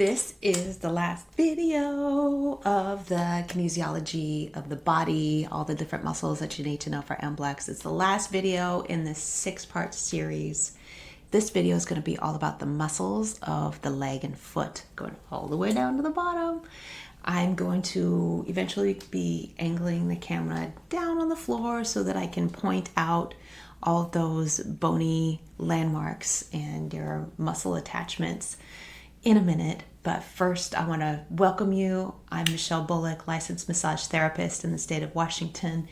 This is the last video of the kinesiology of the body, all the different muscles that you need to know for MBLEx. It's the last video in this 6-part series. This video is going to be all about the muscles of the leg and foot, going all the way down to the bottom. I'm going to eventually be angling the camera down on the floor so that I can point out all of those bony landmarks and your muscle attachments in a minute. But first, I want to welcome you. I'm Michelle Bullock, licensed massage therapist in the state of Washington,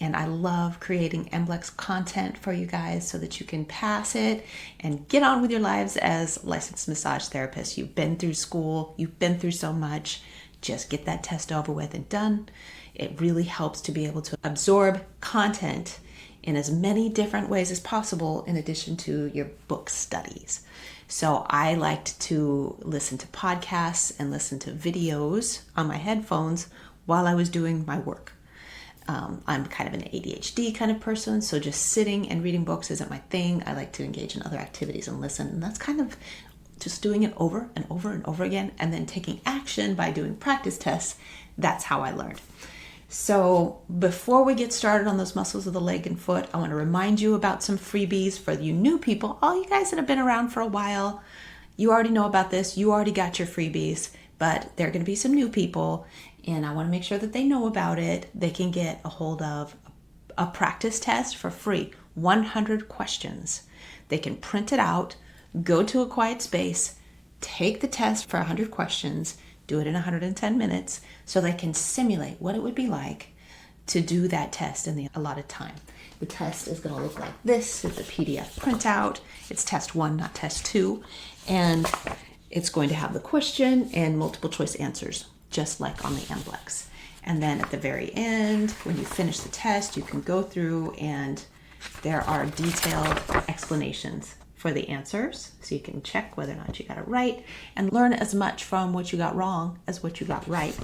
and I love creating MBLEx content for you guys so that you can pass it and get on with your lives as licensed massage therapists. You've been through school, you've been through so much. Just get that test over with and done. It really helps to be able to absorb content in as many different ways as possible in addition to your book studies. So I liked to listen to podcasts and listen to videos on my headphones while I was doing my work. I'm kind of an ADHD kind of person, so just sitting and reading books isn't my thing. I like to engage in other activities and listen, and that's kind of just doing it over and over and over again, and then taking action by doing practice tests. That's how I learned. So before we get started on those muscles of the leg and foot, I want to remind you about some freebies for you new people. All you guys that have been around for a while, you already know about this. You already got your freebies, but there are going to be some new people, and I want to make sure that they know about it. They can get a hold of a practice test for free, 100 questions. They can print it out, go to a quiet space, take the test for 100 questions, do it in 110 minutes so they can simulate what it would be like to do that test in the allotted time. The test is going to look like this. It's a PDF printout. It's test 1, not test 2. And it's going to have the question and multiple choice answers, just like on the MBLEx. And then at the very end, when you finish the test, you can go through and there are detailed explanations for the answers, so you can check whether or not you got it right and learn as much from what you got wrong as what you got right.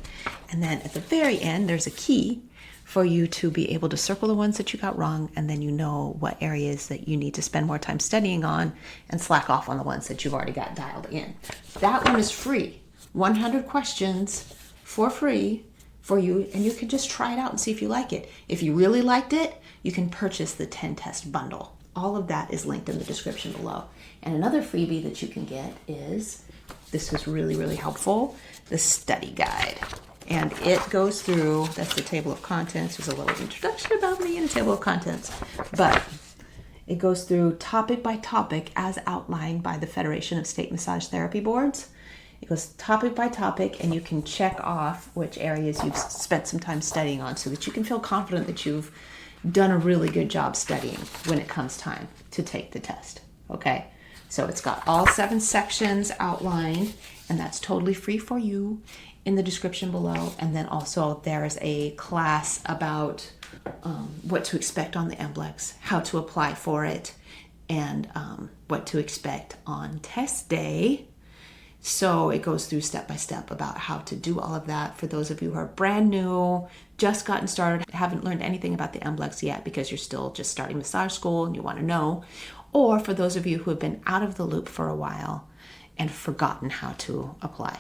And then at the very end, there's a key for you to be able to circle the ones that you got wrong, and then you know what areas that you need to spend more time studying on and slack off on the ones that you've already got dialed in. That one is free, 100 questions for free for you, and you can just try it out and see if you like it. If you really liked it, you can purchase the 10 test bundle. All of that is linked in the description below. And another freebie that you can get is, this is really, really helpful, the study guide. And it goes through, that's the table of contents. There's a little introduction about me and a table of contents. But it goes through topic by topic as outlined by the Federation of State Massage Therapy Boards. It goes topic by topic, and you can check off which areas you've spent some time studying on so that you can feel confident that you've done a really good job studying when it comes time to take the test. Okay, so it's got all 7 sections outlined, and that's totally free for you in the description below. And then also there is a class about what to expect on the MBLEx, how to apply for it, and what to expect on test day. So it goes through step by step about how to do all of that for those of you who are brand new, just gotten started, haven't learned anything about the MBLEx yet because you're still just starting massage school and you want to know, or for those of you who have been out of the loop for a while and forgotten how to apply.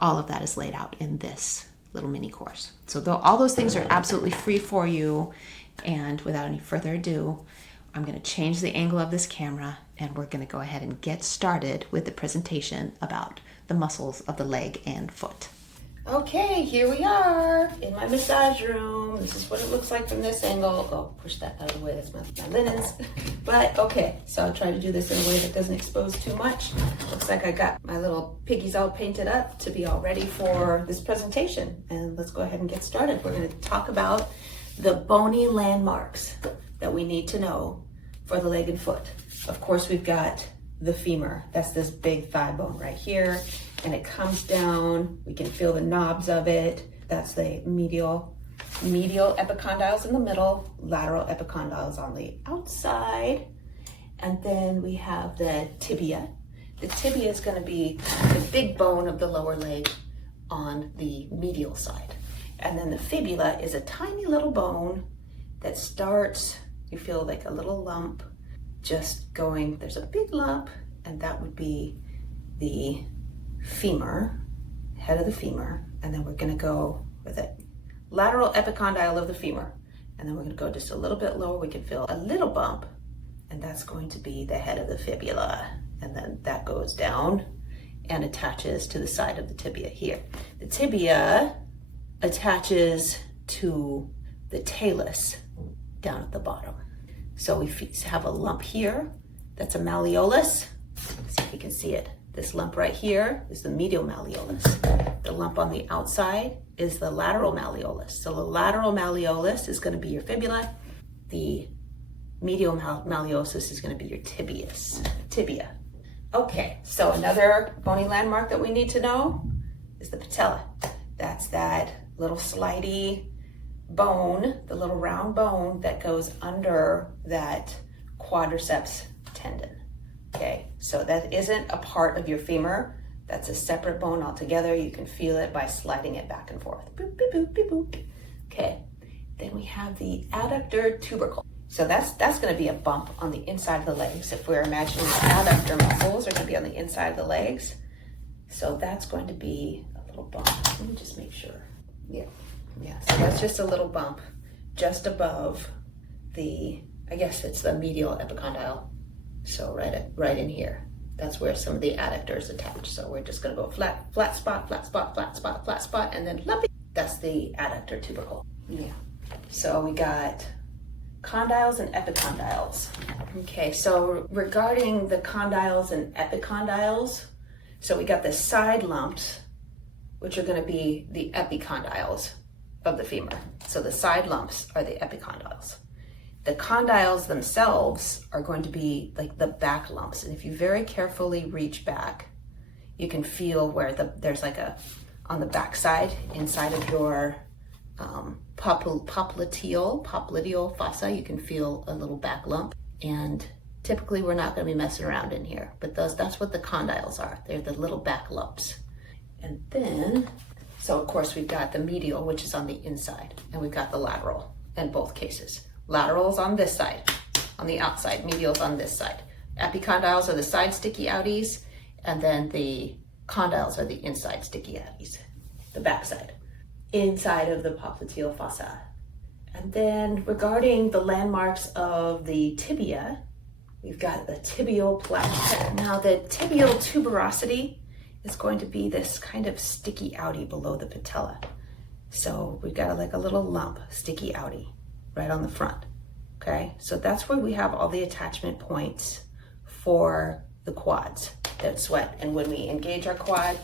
All of that is laid out in this little mini course. So all those things are absolutely free for you. And without any further ado, I'm going to change the angle of this camera, and we're going to go ahead and get started with the presentation about the muscles of the leg and foot. Okay, here we are in my massage room. This is what it looks like from this angle. Oh, push that out of the way, that's my linens. But okay, so I'll try to do this in a way that doesn't expose too much. Looks like I got my little piggies all painted up to be all ready for this presentation. And let's go ahead and get started. We're going to talk about the bony landmarks that we need to know for the leg and foot. Of course, we've got the femur. That's this big thigh bone right here. And it comes down. We can feel the knobs of it. That's the medial epicondyles in the middle, lateral epicondyles on the outside. And then we have the tibia. The tibia is going to be the big bone of the lower leg on the medial side. And then the fibula is a tiny little bone that starts, you feel like a little lump just going, there's a big lump, and that would be the femur, head of the femur, and then we're going to go with it. Lateral epicondyle of the femur. And then we're going to go just a little bit lower. We can feel a little bump, and that's going to be the head of the fibula. And then that goes down and attaches to the side of the tibia here. The tibia attaches to the talus down at the bottom. So we have a lump here. That's a malleolus. Let's see if you can see it. This lump right here is the medial malleolus. The lump on the outside is the lateral malleolus. So the lateral malleolus is going to be your fibula. The medial malleolus is going to be your tibia. Okay, so another bony landmark that we need to know is the patella. That's that little slidey bone, the little round bone that goes under that quadriceps tendon. Okay, so that isn't a part of your femur. That's a separate bone altogether. You can feel it by sliding it back and forth. Boop, boop, boop, boop, boop. Okay, then we have the adductor tubercle. So that's going to be a bump on the inside of the legs. If we're imagining the adductor muscles are going to be on the inside of the legs. So that's going to be a little bump. Let me just make sure. Yeah, so that's just a little bump just above the, I guess it's the medial epicondyle. So right in here. That's where some of the adductors attach. So we're just going to go flat spot, flat spot, flat spot, flat spot, and then lumpy. That's the adductor tubercle. Yeah. So we got condyles and epicondyles. Okay, so regarding the condyles and epicondyles, so we got the side lumps, which are going to be the epicondyles of the femur. So the side lumps are the epicondyles. The condyles themselves are going to be like the back lumps. And if you very carefully reach back, you can feel where there's like on the back side, inside of your popliteal fossa, you can feel a little back lump. And typically we're not going to be messing around in here, but that's what the condyles are. They're the little back lumps. And then, so of course we've got the medial, which is on the inside, and we've got the lateral in both cases. Lateral is on this side, on the outside. Medial is on this side. Epicondyles are the side sticky outies, and then the condyles are the inside sticky outies, the back side, inside of the popliteal fossa. And then regarding the landmarks of the tibia, we've got the tibial plateau. Now the tibial tuberosity is going to be this kind of sticky outie below the patella. So we've got like a little lump, sticky outie, right on the front. Okay, so that's where we have all the attachment points for the quads that sweat. And when we engage our quad,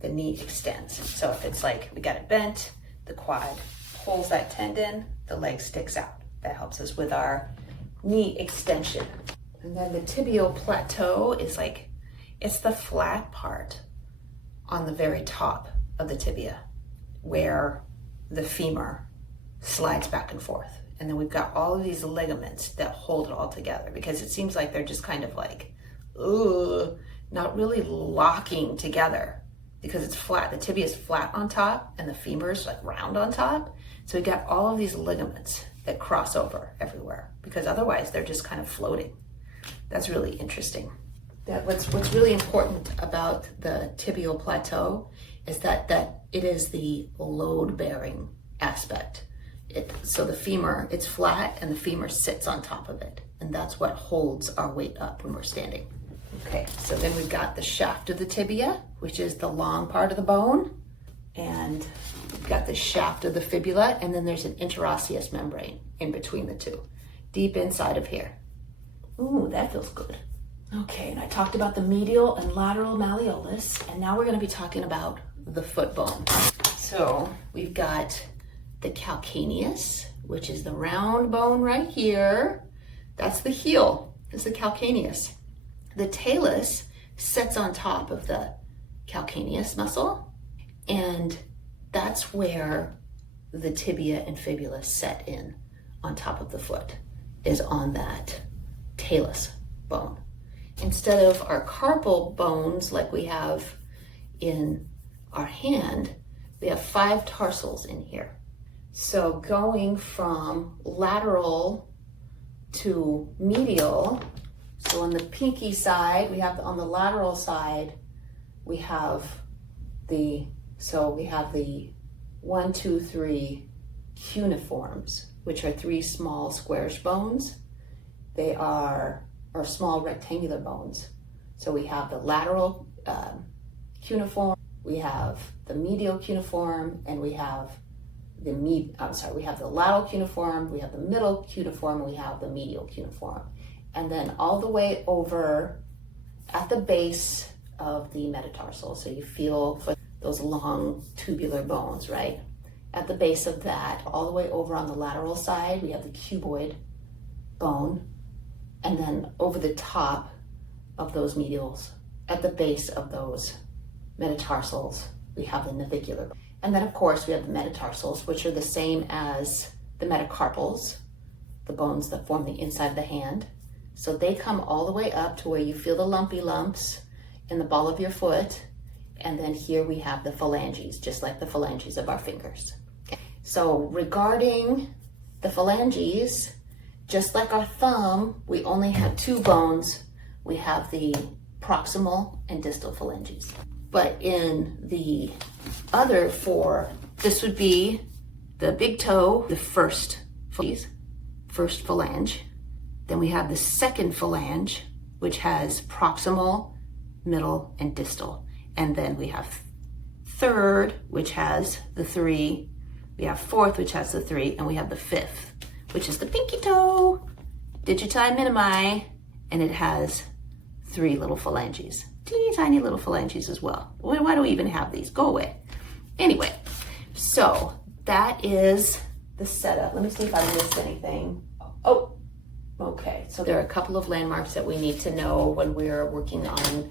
the knee extends. So if it's like we got it bent, the quad pulls that tendon, the leg sticks out. That helps us with our knee extension. And then the tibial plateau is like, it's the flat part on the very top of the tibia where the femur slides back and forth. And then we've got all of these ligaments that hold it all together, because it seems like they're just kind of like, not really locking together because it's flat. The tibia is flat on top and the femur is like round on top. So we've got all of these ligaments that cross over everywhere, because otherwise they're just kind of floating. That's really interesting. What's really important about the tibial plateau is that it is the load-bearing aspect. So the femur, it's flat and the femur sits on top of it. And that's what holds our weight up when we're standing. Okay, so then we've got the shaft of the tibia, which is the long part of the bone. And we've got the shaft of the fibula, and then there's an interosseous membrane in between the two, deep inside of here. Ooh, that feels good. Okay, and I talked about the medial and lateral malleolus, and now we're going to be talking about the foot bone. So we've got the calcaneus, which is the round bone right here. That's the heel, is the calcaneus. The talus sits on top of the calcaneus muscle, and that's where the tibia and fibula set in on top of the foot, is on that talus bone. Instead of our carpal bones like we have in our hand, we have 5 tarsals in here. So going from lateral to medial, so on the pinky side, we have on the lateral side, we have the 1, 2, 3 cuneiforms, which are 3 small squarish bones. They are, or small rectangular bones. So we have the lateral cuneiform, we have the medial cuneiform, and we have we have the lateral cuneiform, we have the middle cuneiform, and we have the medial cuneiform. And then all the way over at the base of the metatarsal. So you feel for those long tubular bones, right? At the base of that, all the way over on the lateral side, we have the cuboid bone. And then over the top of those medials, at the base of those metatarsals, we have the navicular bone. And then of course we have the metatarsals, which are the same as the metacarpals, the bones that form the inside of the hand. So they come all the way up to where you feel the lumpy lumps in the ball of your foot. And then here we have the phalanges, just like the phalanges of our fingers. Okay. So regarding the phalanges, just like our thumb, we only have 2 bones. We have the proximal and distal phalanges. But in the other 4, this would be the big toe, the first phalange. Then we have the second phalange, which has proximal, middle, and distal. And then we have third, which has the 3. We have fourth, which has the 3. And we have the 5th, which is the pinky toe, Digiti minimi, and it has 3 little phalanges. Teeny tiny little phalanges as well. Why do we even have these? Go away. Anyway, so that is the setup. Let me see if I missed anything. Oh, okay. So there are a couple of landmarks that we need to know when we're working on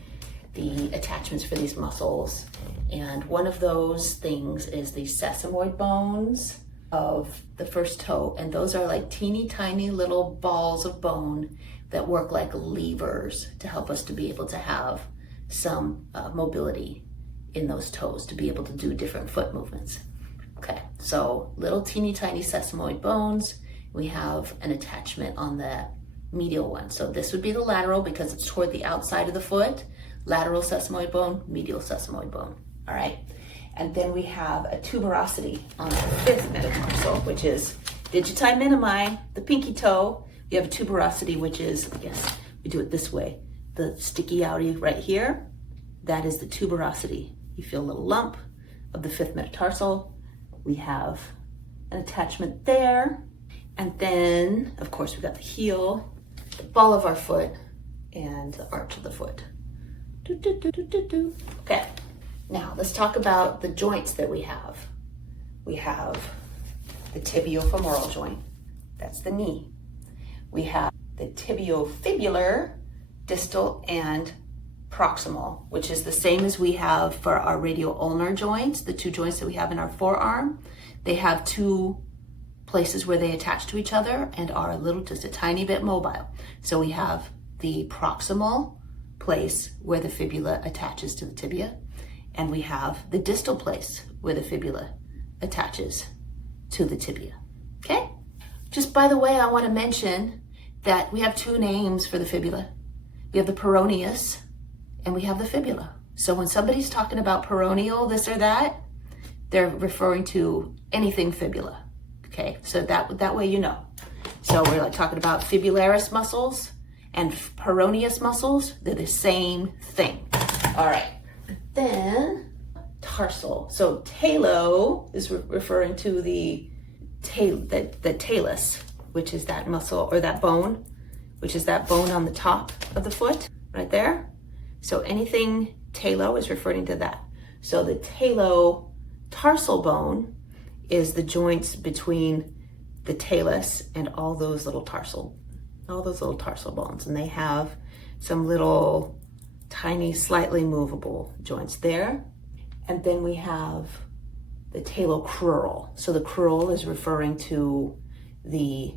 the attachments for these muscles. And one of those things is the sesamoid bones of the first toe. And those are like teeny tiny little balls of bone that work like levers to help us to be able to have some mobility in those toes, to be able to do different foot movements. Okay, so little teeny tiny sesamoid bones. We have an attachment on the medial one. So this would be the lateral because it's toward the outside of the foot. Lateral sesamoid bone, medial sesamoid bone. All right, and then we have a tuberosity on the 5th metatarsal, which is Digiti minimi, the pinky toe. We have a tuberosity, which is, I guess we do it this way, the sticky outie right here. That is the tuberosity. You feel a little lump of the 5th metatarsal. We have an attachment there. And then, of course, we've got the heel, the ball of our foot, and the arch of the foot. Okay, now let's talk about the joints that we have. We have the tibiofemoral joint, that's the knee. We have the tibiofibular, distal and proximal, which is the same as we have for our radial-ulnar joints, the 2 joints that we have in our forearm. They have 2 places where they attach to each other and are just a tiny bit mobile. So we have the proximal place where the fibula attaches to the tibia, and we have the distal place where the fibula attaches to the tibia. Okay? Just by the way, I want to mention that we have 2 names for the fibula. We have the peroneus and we have the fibula. So when somebody's talking about peroneal, this or that, they're referring to anything fibula. Okay, so that way you know. So we're like talking about fibularis muscles and peroneus muscles. They're the same thing. All right, then tarsal. So talo is referring to the talus, which is that muscle or that bone, which is that bone on the top of the foot right there. So anything talo is referring to that. So the talotarsal bone is the joints between the talus and all those little tarsal bones. And they have some little tiny, slightly movable joints there. And then we have the talocrural. So the crural is referring to the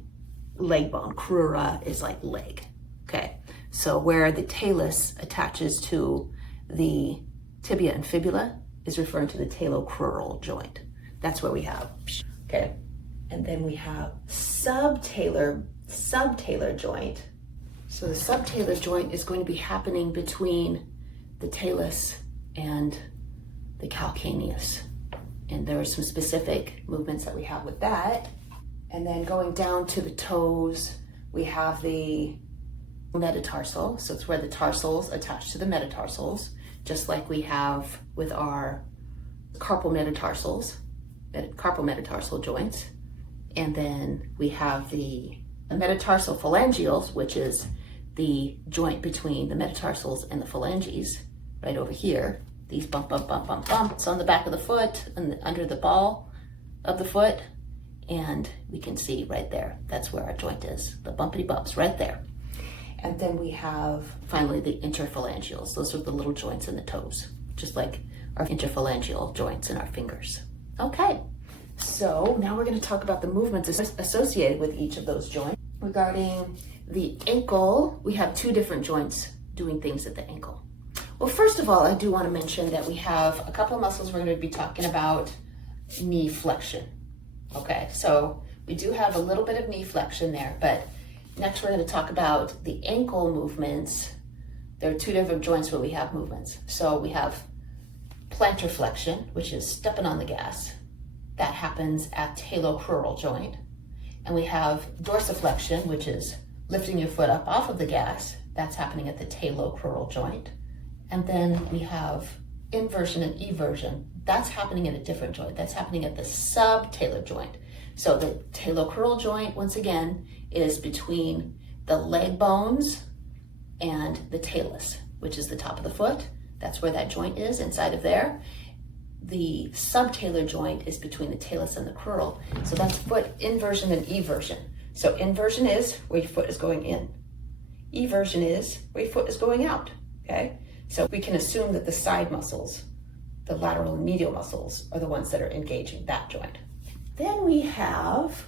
leg bone. Crura is like leg, okay? So where the talus attaches to the tibia and fibula is referring to the talocrural joint. That's what we have, okay? And then we have subtalar joint. So the subtalar joint is going to be happening between the talus and the calcaneus. And there are some specific movements that we have with that. And then going down to the toes, we have the metatarsal. So it's where the tarsals attach to the metatarsals, just like we have with our carpal metatarsal joints. And then we have the metatarsal phalangeals, which is the joint between the metatarsals and the phalanges, right over here. These bumps on the back of the foot and under the ball of the foot. And we can see right there, that's where our joint is, the bumpity bumps right there. And then we have finally the interphalangeals. Those are the little joints in the toes, just like our interphalangeal joints in our fingers. Okay, so now we're going to talk about the movements associated with each of those joints. Regarding the ankle, we have two different joints doing things at the ankle. Well, first of all, I do want to mention that we have a couple of muscles we're going to be talking about knee flexion. Okay, so we do have a little bit of knee flexion there, but next we're going to talk about the ankle movements. There are two different joints where we have movements. So we have plantar flexion, which is stepping on the gas. That happens at talocrural joint. And we have dorsiflexion, which is lifting your foot up off of the gas. That's happening at the talocrural joint. And then we have inversion and eversion. That's happening at a different joint. That's happening at the subtalar joint. So the talocrural joint, once again, is between the leg bones and the talus, which is the top of the foot. That's where that joint is, inside of there. The subtalar joint is between the talus and the crural. So that's foot inversion and eversion. So inversion is where your foot is going in. Eversion is where your foot is going out, okay? So we can assume that the side muscles, the lateral and medial muscles, are the ones that are engaging that joint. Then we have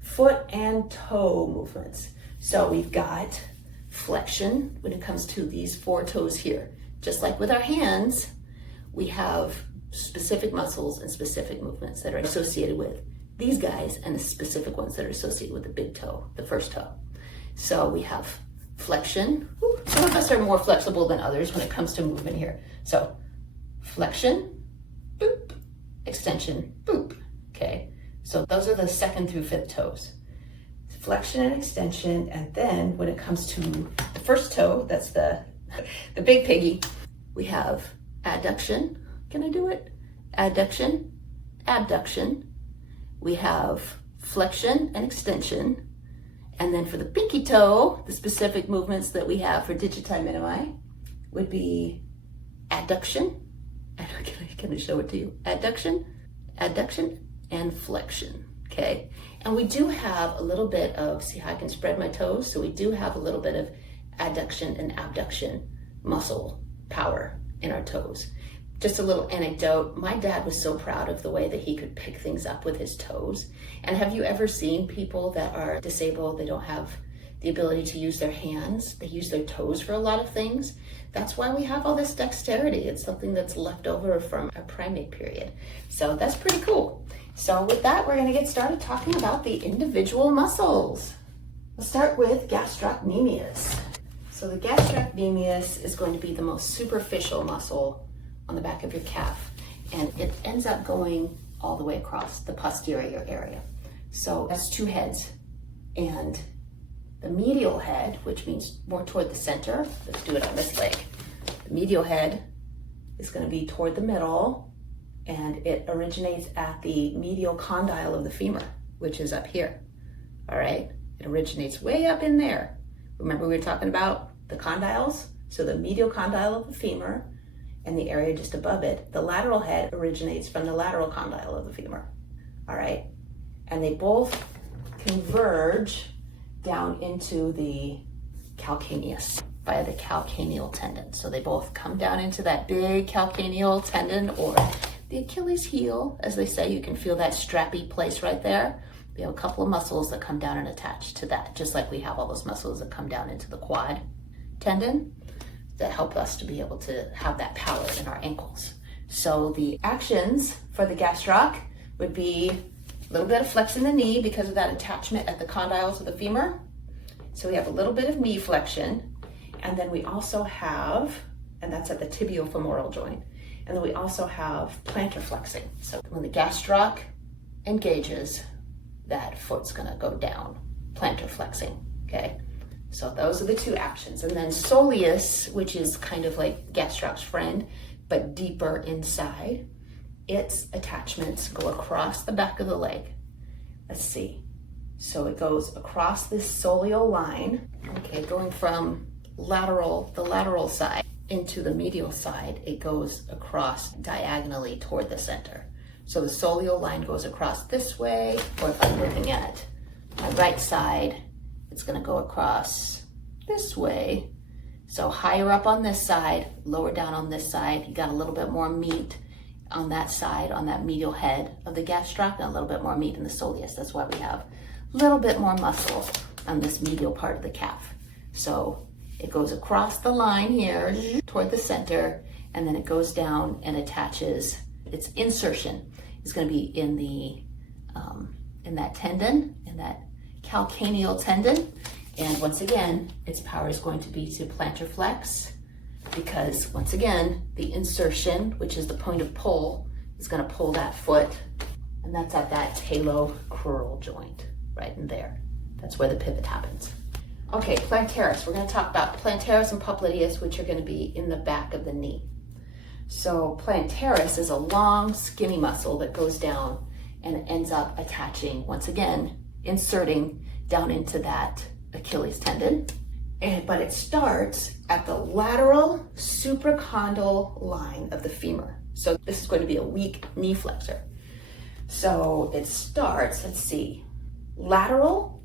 foot and toe movements. So we've got flexion when it comes to these four toes here. Just like with our hands, we have specific muscles and specific movements that are associated with these guys and the specific ones that are associated with the big toe, the first toe. So we have flexion. Some of us are more flexible than others when it comes to movement here. So flexion, boop, extension, boop, okay? So those are the second through fifth toes. Flexion and extension, and then when it comes to the first toe, that's the big piggy, we have adduction. Can I do it? Adduction, abduction. We have flexion and extension. And then for the pinky toe, the specific movements that we have for Digiti Minimi would be adduction. Can I show it to you? Adduction, adduction, and flexion, okay? And we do have a little bit of, see how I can spread my toes? So we do have a little bit of adduction and abduction muscle power in our toes. Just a little anecdote, my dad was so proud of the way that he could pick things up with his toes. And have you ever seen people that are disabled, they don't have the ability to use their hands, they use their toes for a lot of things? That's why we have all this dexterity. It's something that's left over from a primate period. So that's pretty cool. So with that, we're gonna get started talking about the individual muscles. We'll start with gastrocnemius. So the gastrocnemius is going to be the most superficial muscle on the back of your calf, and it ends up going all the way across the posterior area. So that's two heads, and the medial head, which means more toward the center, let's do it on this leg. The medial head is going to be toward the middle, and it originates at the medial condyle of the femur, which is up here. All right, it originates way up in there. Remember we were talking about the condyles? So the medial condyle of the femur and the area just above it, the lateral head originates from the lateral condyle of the femur. All right, and they both converge down into the calcaneus via the calcaneal tendon. So they both come down into that big calcaneal tendon, or the Achilles heel, as they say. You can feel that strappy place right there. We have a couple of muscles that come down and attach to that, just like we have all those muscles that come down into the quad tendon that help us to be able to have that power in our ankles. So the actions for the gastroc would be a little bit of flexing the knee because of that attachment at the condyles of the femur. So we have a little bit of knee flexion, and then we also have, and that's at the tibiofemoral joint, And then we also have plantar flexing. So when the gastroc engages, that foot's gonna go down, plantar flexing, okay? So those are the two actions. And then soleus, which is kind of like gastroc's friend, but deeper inside, its attachments go across the back of the leg. Let's see. So it goes across this soleal line, okay, going from the lateral side into the medial side, it goes across diagonally toward the center. So the soleal line goes across this way, or if I'm looking at my right side, it's gonna go across this way. So higher up on this side, lower down on this side, you got a little bit more meat on that side, on that medial head of the gastroc, and a little bit more meat in the soleus. That's why we have a little bit more muscle on this medial part of the calf. So it goes across the line here toward the center, and then it goes down and attaches. Its insertion is going to be in the in that tendon, in that calcaneal tendon. And once again, its power is going to be to plantar flex, because once again, the insertion, which is the point of pull, is going to pull that foot, and that's at that talocrural joint right in there. That's where the pivot happens. Okay, plantaris. We're going to talk about plantaris and popliteus, which are going to be in the back of the knee. So plantaris is a long, skinny muscle that goes down and ends up attaching, once again, inserting down into that Achilles tendon. But it starts at the lateral supracondyle line of the femur. So this is going to be a weak knee flexor. So it starts, let's see, lateral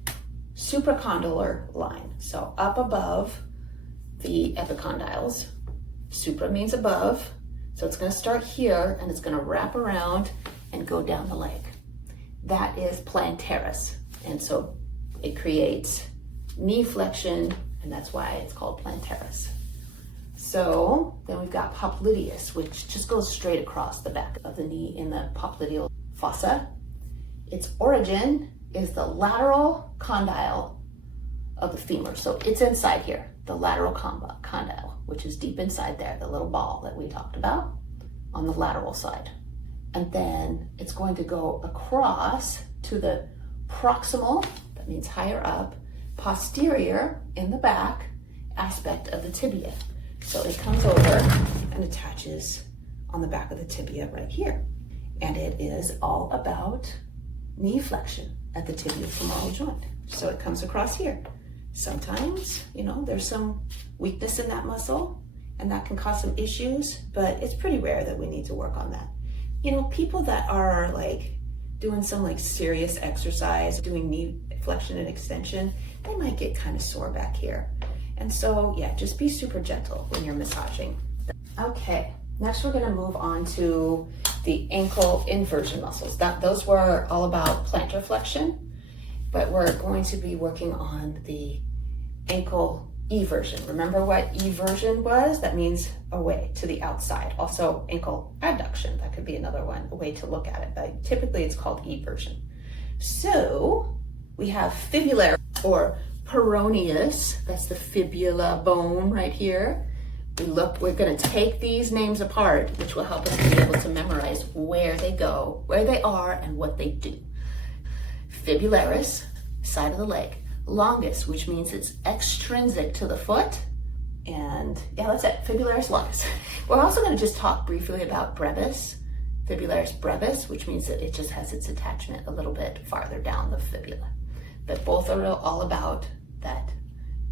supracondylar line. So up above the epicondyles. Supra means above. So it's going to start here and it's going to wrap around and go down the leg. That is plantaris. And so it creates knee flexion, and that's why it's called plantaris. So then we've got popliteus, which just goes straight across the back of the knee in the popliteal fossa. Its origin is the lateral condyle of the femur. So it's inside here, the lateral condyle, which is deep inside there, the little ball that we talked about on the lateral side. And then it's going to go across to the proximal, that means higher up, posterior in the back aspect of the tibia. So it comes over and attaches on the back of the tibia right here. And it is all about knee flexion at the tibiofemoral joint. So it comes across here. Sometimes, there's some weakness in that muscle and that can cause some issues, but it's pretty rare that we need to work on that. People that are like doing some like serious exercise, doing knee flexion and extension, they might get kind of sore back here. And so, yeah, just be super gentle when you're massaging. Okay, next we're gonna move on to the ankle inversion muscles. Those were all about plantar flexion, but we're going to be working on the ankle eversion. Remember what eversion was? That means away to the outside. Also ankle adduction, that could be another one, a way to look at it, but typically it's called eversion. So we have fibularis or peroneus, that's the fibula bone right here. We're going to take these names apart, which will help us be able to memorize where they go, where they are, and what they do. Fibularis, side of the leg. Longus, which means it's extrinsic to the foot. And yeah, that's it, Fibularis Longus. We're also going to just talk briefly about Brevis, Fibularis Brevis, which means that it just has its attachment a little bit farther down the fibula. But both are all about that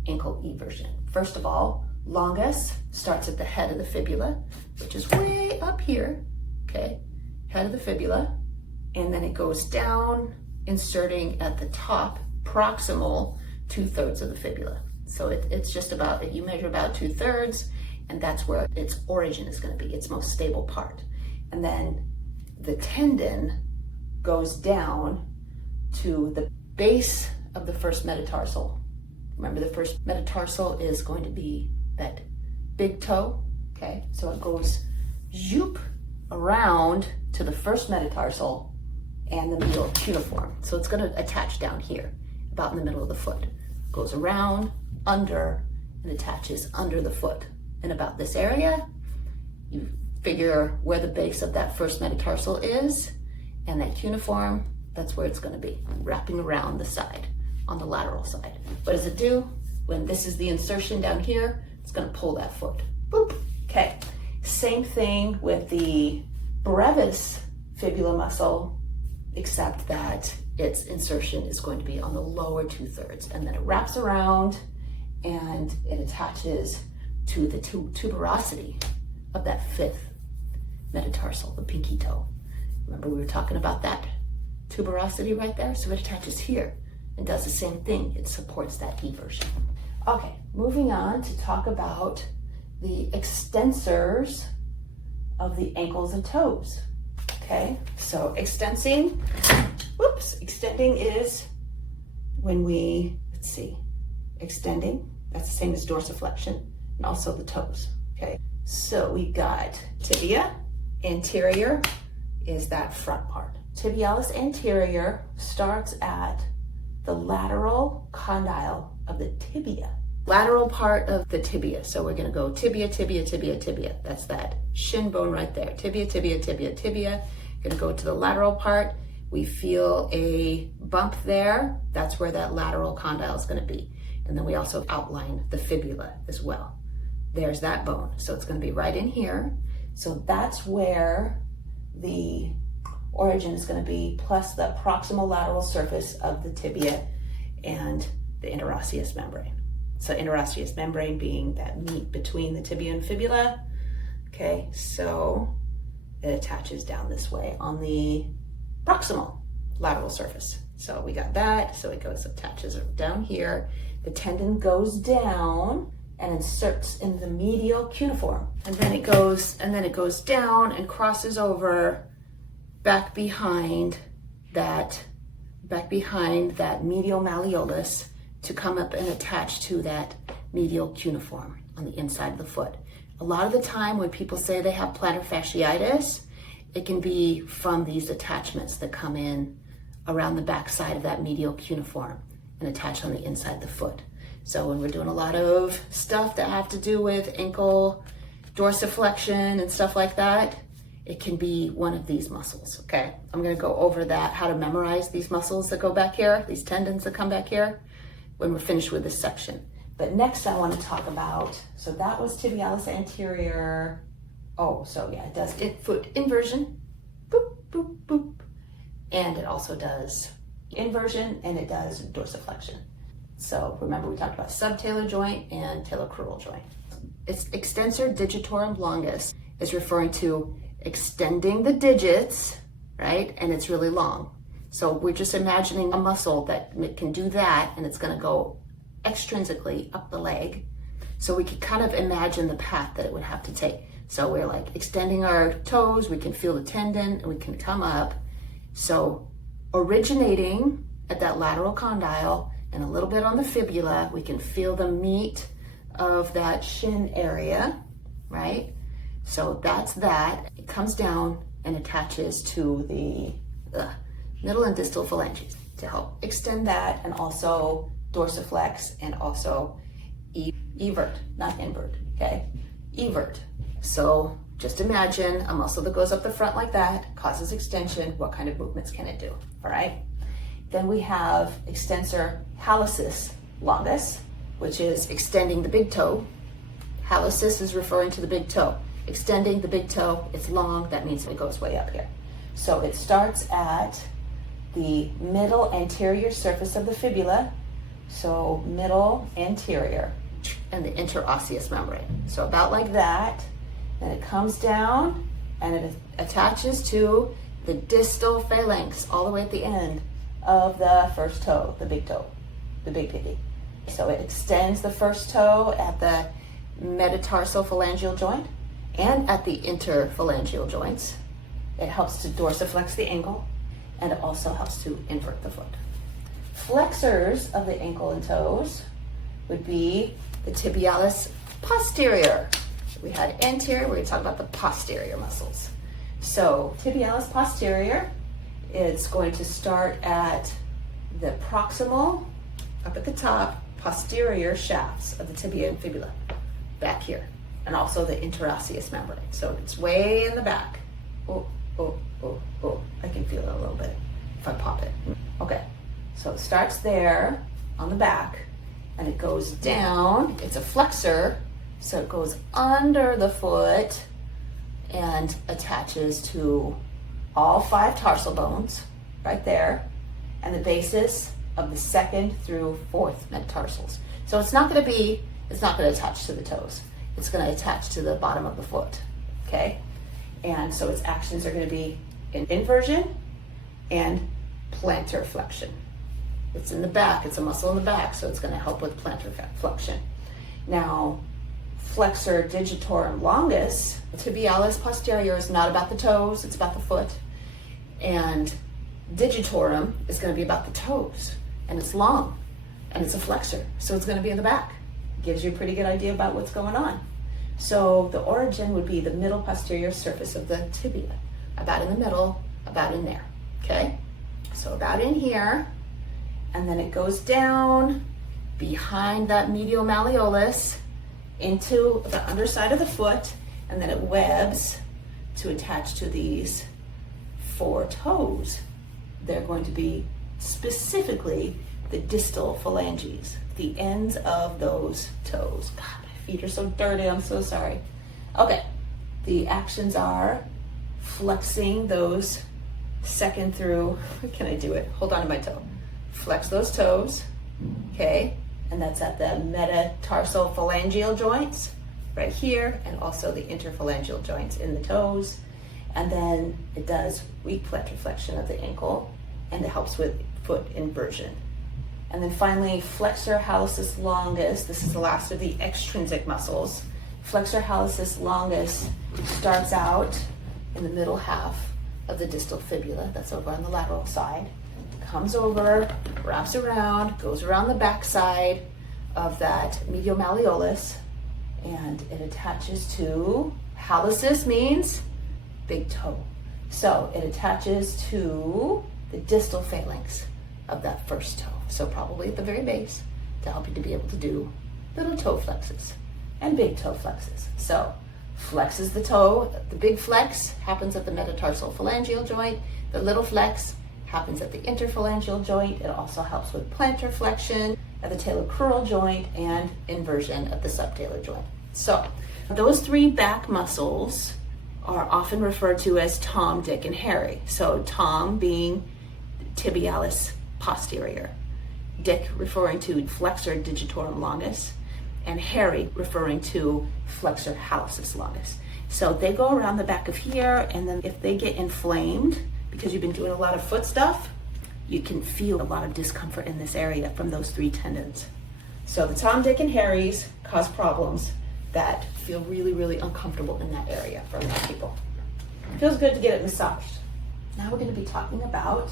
ankle eversion. First of all, longus starts at the head of the fibula, which is way up here, okay? Head of the fibula, and then it goes down, inserting at the top, proximal 2/3 of the fibula. So it's just about, you measure about 2/3, and that's where its origin is going to be, its most stable part. And then the tendon goes down to the base of the first metatarsal. Remember, the first metatarsal is going to be that big toe, okay? So it goes zoop around to the first metatarsal and the medial cuneiform. So it's going to attach down here, about in the middle of the foot. Goes around, under, and attaches under the foot. And about this area, you figure where the base of that first metatarsal is, and that cuneiform, that's where it's going to be, wrapping around the side, on the lateral side. What does it do? When this is the insertion down here, it's going to pull that foot. Boop. Okay. Same thing with the brevis fibula muscle, except that its insertion is going to be on the lower 2/3, and then it wraps around and it attaches to the tuberosity of that fifth metatarsal, the pinky toe. Remember we were talking about that tuberosity right there? So it attaches here and does the same thing. It supports that eversion. Okay, moving on to talk about the extensors of the ankles and toes. Okay, so extending is when we, extending, that's the same as dorsiflexion, and also the toes. Okay, so we got tibia anterior is that front part. Tibialis anterior starts at the lateral condyle of the tibia. Lateral part of the tibia. So we're going to go tibia, tibia, tibia, tibia. That's that shin bone right there. Tibia, tibia, tibia, tibia. Going to go to the lateral part. We feel a bump there. That's where that lateral condyle is going to be. And then we also outline the fibula as well. There's that bone. So it's going to be right in here. So that's where the origin is going to be, plus the proximal lateral surface of the tibia and the interosseous membrane. So interosseous membrane being that meat between the tibia and fibula. Okay, so it attaches down this way on the proximal lateral surface. So we got that, so it goes, attaches down here. The tendon goes down and inserts in the medial cuneiform. And then it goes down and crosses over back behind that medial malleolus to come up and attach to that medial cuneiform on the inside of the foot. A lot of the time when people say they have plantar fasciitis, it can be from these attachments that come in around the back side of that medial cuneiform and attach on the inside of the foot. So when we're doing a lot of stuff that have to do with ankle dorsiflexion and stuff like that, it can be one of these muscles, okay? I'm gonna go over that, how to memorize these muscles that go back here, these tendons that come back here, when we're finished with this section. But next I wanna talk about, so that was tibialis anterior. Oh, so yeah, it does foot inversion, boop, boop, boop. And it also does inversion and it does dorsiflexion. So remember we talked about subtalar joint and talocrural joint. Its extensor digitorum longus is referring to extending the digits, right? And it's really long. So we're just imagining a muscle that can do that, and it's going to go extrinsically up the leg. So we could kind of imagine the path that it would have to take. So we're like extending our toes, we can feel the tendon, and we can come up. So originating at that lateral condyle and a little bit on the fibula, we can feel the meat of that shin area, right? So that's that. It comes down and attaches to the middle and distal phalanges to help extend that and also dorsiflex and also evert, not invert, okay? Evert. So just imagine a muscle that goes up the front like that, causes extension. What kind of movements can it do, all right? Then we have Extensor Hallucis Longus, which is extending the big toe. Hallucis is referring to the big toe. Extending the big toe, it's long, that means it goes way up here. So it starts at the middle anterior surface of the fibula, so middle anterior, and the interosseous membrane. So about like that, then it comes down and it attaches to the distal phalanx all the way at the end of the first toe, the big pinky. So it extends the first toe at the metatarsal phalangeal joint and at the interphalangeal joints. It helps to dorsiflex the ankle, and it also helps to invert the foot. Flexors of the ankle and toes would be the tibialis posterior. We had anterior, we're going to talk about the posterior muscles. So tibialis posterior is going to start at the proximal, up at the top, posterior shafts of the tibia and fibula, back here. and also the interosseous membrane. So it's way in the back. Oh, oh, oh, oh. I can feel it a little bit if I pop it. Okay, so it starts there on the back, and it goes down. It's a flexor, so it goes under the foot and attaches to all 5 tarsal bones right there, and the basis of the 2nd through 4th metatarsals. So it's not going to attach to the toes. It's going to attach to the bottom of the foot, okay? And so its actions are going to be an inversion and plantar flexion. It's in the back, it's a muscle in the back, so it's going to help with plantar flexion. Now, Flexor Digitorum Longus, Tibialis Posterior is not about the toes, it's about the foot. And Digitorum is going to be about the toes, and it's long, and it's a flexor, so it's going to be in the back. Gives you a pretty good idea about what's going on. So the origin would be the middle posterior surface of the tibia, about in the middle, about in there, okay? So about in here, and then it goes down behind that medial malleolus into the underside of the foot, and then it webs to attach to these 4 toes. They're going to be specifically the distal phalanges, the ends of those toes. God, my feet are so dirty, I'm so sorry. Okay, the actions are flexing those 2nd through, can I do it? Hold on to my toe. Flex those toes, okay? And that's at the metatarsal phalangeal joints right here, and also the interphalangeal joints in the toes. And then it does weak plantar flexion of the ankle, and it helps with foot inversion. And then finally, Flexor Hallucis Longus. This is the last of the extrinsic muscles. Flexor Hallucis Longus starts out in the middle half of the distal fibula. That's over on the lateral side. Comes over, wraps around, goes around the back side of that medial malleolus, and it attaches to, hallucis means big toe. So it attaches to the distal phalanx of that first toe. So probably at the very base, to help you to be able to do little toe flexes and big toe flexes. So flexes the toe. The big flex happens at the metatarsal phalangeal joint. The little flex happens at the interphalangeal joint. It also helps with plantar flexion at the talocrural joint and inversion at the subtalar joint. So those 3 back muscles are often referred to as Tom, Dick, and Harry. So Tom being Tibialis Posterior, Dick referring to Flexor Digitorum Longus, and Harry referring to Flexor Hallucis Longus. So they go around the back of here, and then if they get inflamed, because you've been doing a lot of foot stuff, you can feel a lot of discomfort in this area from those 3 tendons. So the Tom, Dick, and Harrys cause problems that feel really, really uncomfortable in that area for a lot of people. It feels good to get it massaged. Now we're going to be talking about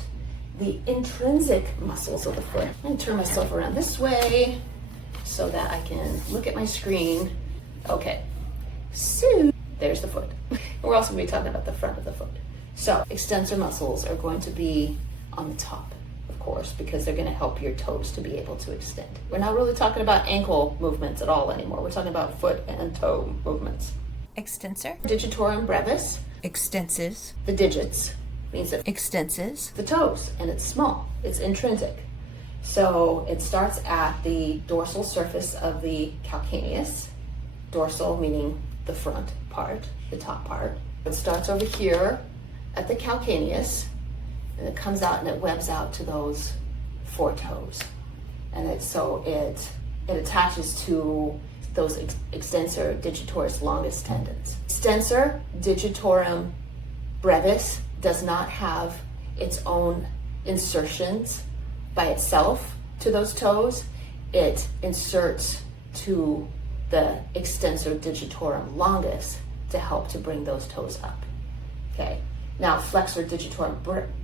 the intrinsic muscles of the foot. I'm going to turn myself around this way so that I can look at my screen. Okay, so there's the foot. We're also going to be talking about the front of the foot. So extensor muscles are going to be on the top, of course, because they're going to help your toes to be able to extend. We're not really talking about ankle movements at all anymore. We're talking about foot and toe movements. Extensor. Digitorum brevis. Extenses. The digits means that Extenses. the toes, and it's small. It's intrinsic. So it starts at the dorsal surface of the calcaneus. Dorsal meaning the front part, the top part. It starts over here at the calcaneus, and it comes out and it webs out to those 4 toes. And it attaches to those extensor digitoris longus tendons. Extensor digitorum brevis does not have its own insertions by itself to those toes. It inserts to the extensor digitorum longus to help to bring those toes up. Okay. Now, Flexor Digitorum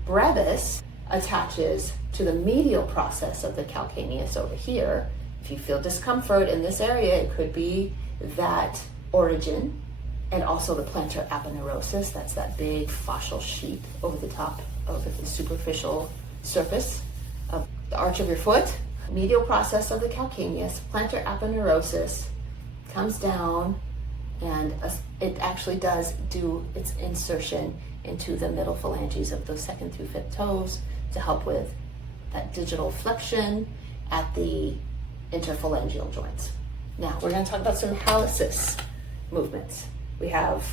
Brevis attaches to the medial process of the calcaneus over here. If you feel discomfort in this area, it could be that origin, and also the plantar aponeurosis. That's that big fascial sheet over the top of the superficial surface of the arch of your foot. Medial process of the calcaneus, plantar aponeurosis, comes down and it actually does do its insertion into the middle phalanges of those second through fifth toes to help with that digital flexion at the interphalangeal joints. Now we're going to talk about some hallucis movements. We have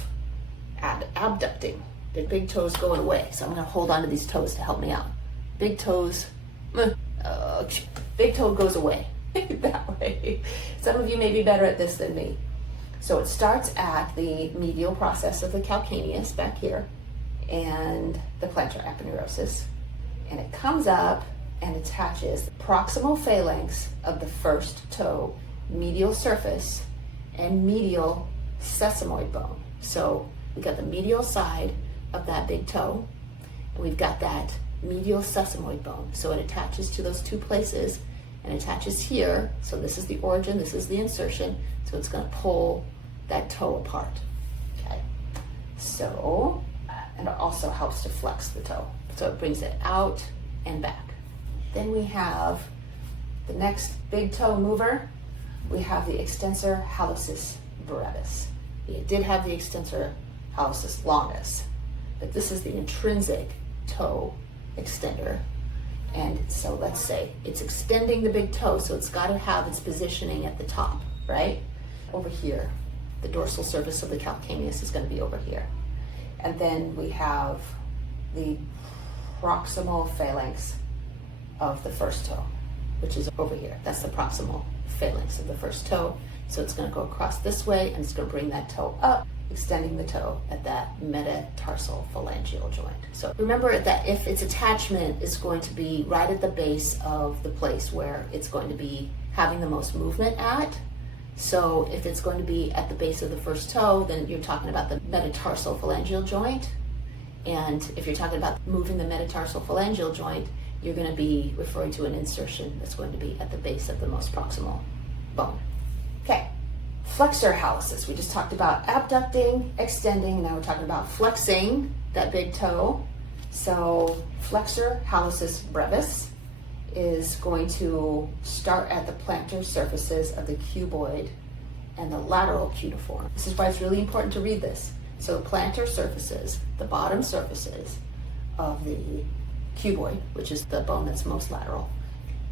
abducting, the big toes going away. So I'm going to hold on to these toes to help me out. Big toes, big toe goes away that way. Some of you may be better at this than me. So it starts at the medial process of the calcaneus back here and the plantar aponeurosis, and it comes up and attaches the proximal phalanx of the first toe, medial surface, and medial sesamoid bone. So we got the medial side of that big toe, and we've got that medial sesamoid bone. So it attaches to those two places and attaches here. So this is the origin, this is the insertion. So it's going to pull that toe apart. Okay. So, and it also helps to flex the toe. So it brings it out and back. Then we have the next big toe mover. We have the Extensor Hallucis Brevis. It did have the Extensor Hallucis Longus, but this is the intrinsic toe extender. And so let's say it's extending the big toe, so it's got to have its positioning at the top, right? Over here, the dorsal surface of the calcaneus is going to be over here. And then we have the proximal phalanx of the first toe, which is over here. That's the proximal phalanx of the first toe. So it's going to go across this way, and it's going to bring that toe up, extending the toe at that metatarsal phalangeal joint. So remember that if its attachment is going to be right at the base of the place where it's going to be having the most movement at, so if it's going to be at the base of the first toe, then you're talking about the metatarsal phalangeal joint. And if you're talking about moving the metatarsal phalangeal joint, you're going to be referring to an insertion that's going to be at the base of the most proximal bone. Okay, flexor hallucis. We just talked about abducting, extending, and now we're talking about flexing that big toe. So flexor hallucis brevis is going to start at the plantar surfaces of the cuboid and the lateral cuneiform. This is why it's really important to read this. So plantar surfaces, the bottom surfaces of the cuboid, which is the bone that's most lateral,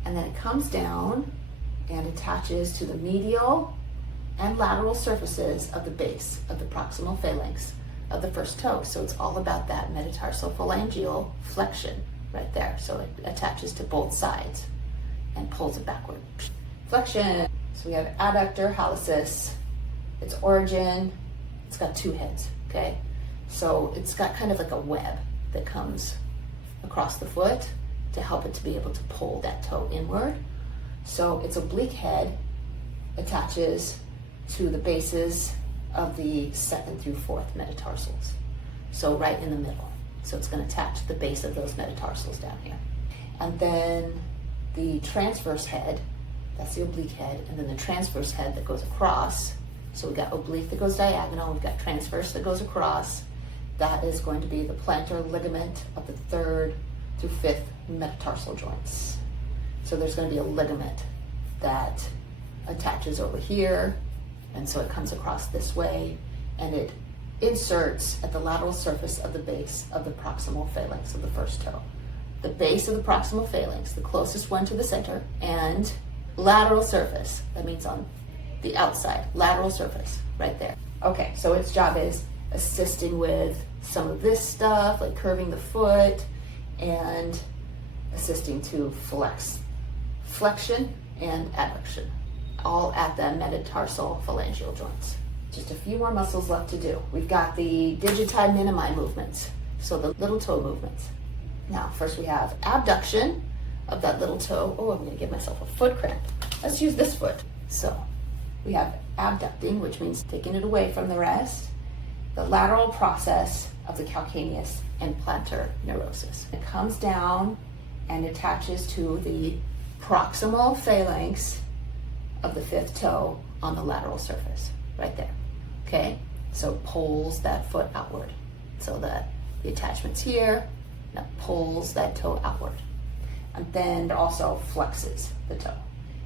and then it comes down and attaches to the medial and lateral surfaces of the base of the proximal phalanx of the first toe. So it's all about that metatarsal phalangeal flexion right there. So it attaches to both sides and pulls it backward. Flexion. So we have Adductor Hallucis. Its origin, it's got two heads, okay? So it's got kind of like a web that comes across the foot to help it to be able to pull that toe inward. So its oblique head attaches to the bases of the second through fourth metatarsals. So right in the middle. So it's going to attach to the base of those metatarsals down here. And then the transverse head, that's the oblique head, and then the transverse head that goes across. So we've got oblique that goes diagonal, we've got transverse that goes across. That is going to be the plantar ligament of the third through fifth metatarsal joints. So there's going to be a ligament that attaches over here, and so it comes across this way, and it inserts at the lateral surface of the base of the proximal phalanx of the first toe. The base of the proximal phalanx, the closest one to the center, and lateral surface, that means on the outside, lateral surface, right there. Okay, so its job is assisting with some of this stuff, like curving the foot, and assisting to flexion and adduction, all at the metatarsal phalangeal joints. Just a few more muscles left to do. We've got the Digiti Minimi movements, so the little toe movements. Now, first we have abduction of that little toe. Oh, I'm going to give myself a foot cramp. Let's use this foot. So we have abducting, which means taking it away from the rest. The lateral process of the calcaneus and plantar neurosis. It comes down and attaches to the proximal phalanx of the fifth toe on the lateral surface, right there. Okay, so pulls that foot outward. So that the attachment's here, that pulls that toe outward. And then it also flexes the toe.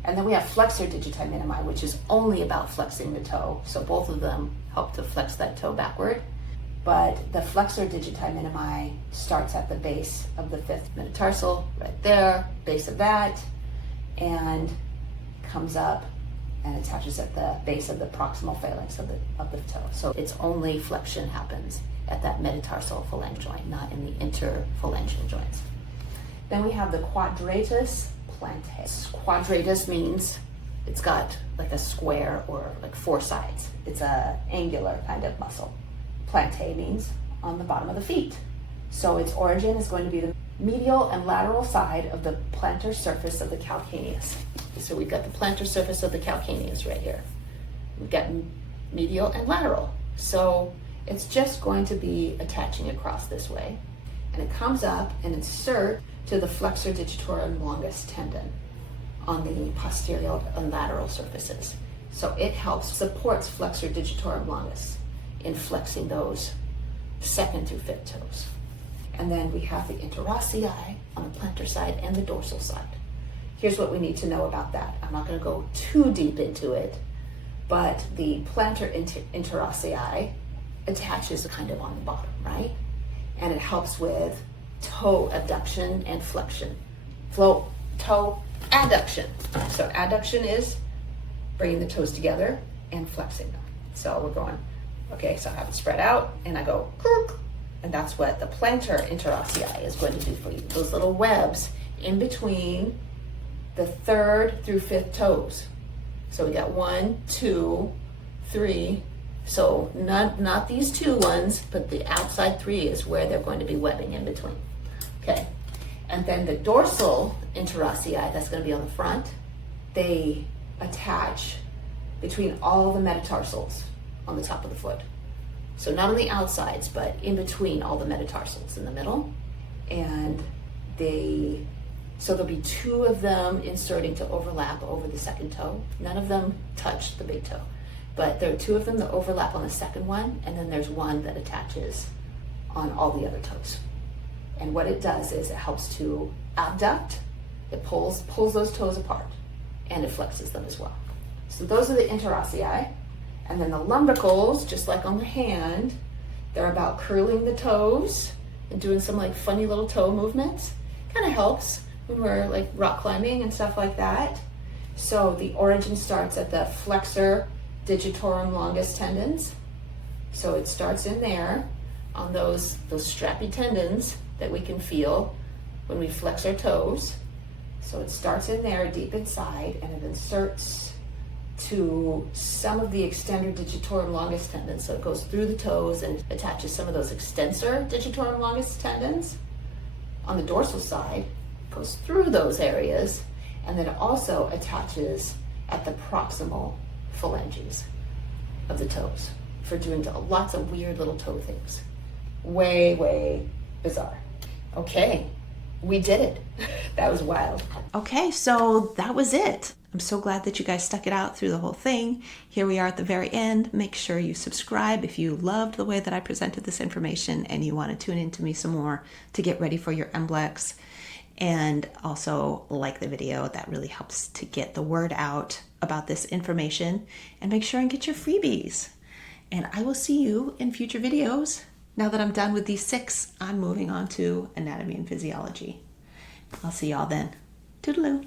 And then we have flexor digiti minimi, which is only about flexing the toe. So both of them help to flex that toe backward. But the flexor digiti minimi starts at the base of the fifth metatarsal, right there, base of that, and comes up and attaches at the base of the proximal phalanx of the toe. So its only flexion happens at that metatarsal phalanx joint, not in the interphalangeal joints. Then we have the Quadratus Plantae. Quadratus means it's got like a square or like four sides. It's a angular kind of muscle. Plantae means on the bottom of the feet. So its origin is going to be the medial and lateral side of the plantar surface of the calcaneus. So we've got the plantar surface of the calcaneus right here. We've got medial and lateral. So it's just going to be attaching across this way. And it comes up and inserts to the Flexor Digitorum Longus tendon on the posterior and lateral surfaces. So it supports Flexor Digitorum Longus in flexing those second through fifth toes. And then we have the Interossei on the plantar side and the dorsal side. Here's what we need to know about that. I'm not going to go too deep into it, but the plantar Interossei attaches kind of on the bottom, right? And it helps with toe abduction and flexion. Toe adduction. So adduction is bringing the toes together and flexing them. So we're going, okay, so I have it spread out and I go, and that's what the plantar Interossei is going to do for you. Those little webs in between the third through fifth toes. So we got 1, 2, 3. So not these two ones, but the outside 3 is where they're going to be webbing in between. Okay, and then the dorsal Interossei, that's going to be on the front, they attach between all the metatarsals on the top of the foot. So not on the outsides, but in between all the metatarsals in the middle. And so there'll be 2 of them inserting to overlap over the second toe. None of them touch the big toe, but there are 2 of them that overlap on the second one, and then there's one that attaches on all the other toes. And what it does is it helps to abduct, it pulls those toes apart, and it flexes them as well. So those are the Interossei. And then the lumbricals, just like on the hand, they're about curling the toes and doing some like funny little toe movements. Kind of helps when we're like rock climbing and stuff like that. So the origin starts at the Flexor Digitorum Longus tendons. So it starts in there on those strappy tendons that we can feel when we flex our toes. So it starts in there deep inside and it inserts to some of the extender digitorum longus tendons. So it goes through the toes and attaches some of those extensor digitorum longus tendons. On the dorsal side, it goes through those areas, and then it also attaches at the proximal phalanges of the toes for doing lots of weird little toe things. Way bizarre. Okay, we did it. That was wild. Okay, so that was it. I'm so glad that you guys stuck it out through the whole thing. Here we are at the very end. Make sure you subscribe if you loved the way that I presented this information and you want to tune into me some more to get ready for your MBLEx. And also like the video. That really helps to get the word out about this information. And make sure and get your freebies. And I will see you in future videos. Now that I'm done with these 6, I'm moving on to anatomy and physiology. I'll see y'all then. Toodaloo.